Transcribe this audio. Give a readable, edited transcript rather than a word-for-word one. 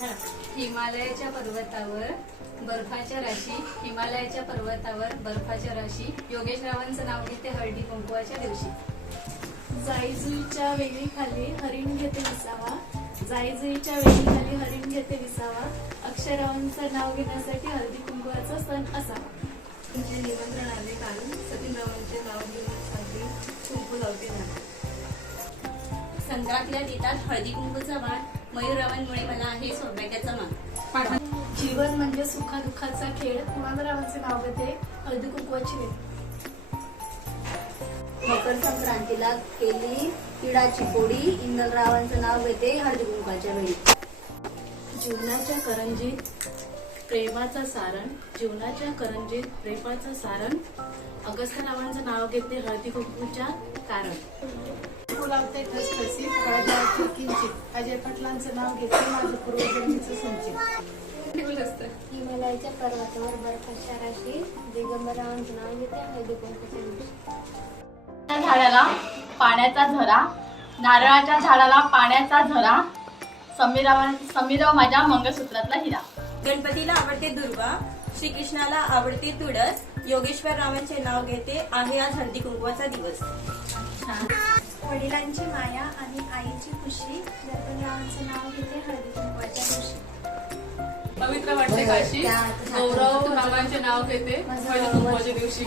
हिमालयाच्या पर्वतावर बर्फाच्या राशी, हिमालयाच्या पर्वतावर बर्फाच्या राशी, योगेश रावांचं नाव घेते हळदी कुंकवाच्या दिवशी. जाईजुईच्या वेलीखाली हरिण घेते विसावा, जाईजुईच्या वेलीखाली हरिण घेते विसावा, अक्षरावांचं नाव घेण्यासाठी हळदी कुंकवाचा सण असावा. तुमचे निमंत्रण आले काल सतीरावांचे नाव घेण्यासाठी कुंकू लावते ना. संक्रांतीला देतात हळदी कुंकूचा वाण, मयूररावांमुळे मला आहे सौभाग्याचा मान. जीवन म्हणजे सुखादुःखाचा खेळ, हिमालयावांचे नाव घेते हळदी कुंकवाची वेळ. मकर संक्रांतीला केली तिळाची पोळी, इंद्ररावांचं नाव घेते हळदी कुंकवाच्या वेळी. जीवनाच्या करंजीत प्रेमाचं सारण, जीवनाच्या करंजीत प्रेमाचं सारण, अगस्त्यरावांचं नाव घेते हळदी कुंकूच्या कारण. फुलावते ठसठसीत कळदावते किंचित, अजय पाटलांचं नाव घेते माझं पूर्वजन्मीचं संचित. हिमालयाच्या पर्वतावर बर्फाच्या राशी, दिगंबरावांचं नाव घेते हळदी कुंकवाच्या दिवशी. झाडाला पाण्याचा झरा, नारळाच्या झाडाला पाण्याचा झरा, समीराव माझ्या मंगळसूत्रातला हिरा. गणपतीला आवडते दुर्वा, श्रीकृष्णाला आवडते तुळस, योगेश्वर रावांचे नाव घेते आहे आज हळदी कुंकवाचा दिवस. वडिलांची माया आणि आईची खुशी, दर्पणरावांचं नाव घेते हळदी कुंकवाच्या दिवशी. पवित्र वाटते काशी, गौरव रावांचे नाव घेते हळदी कुंकवाच्या दिवशी.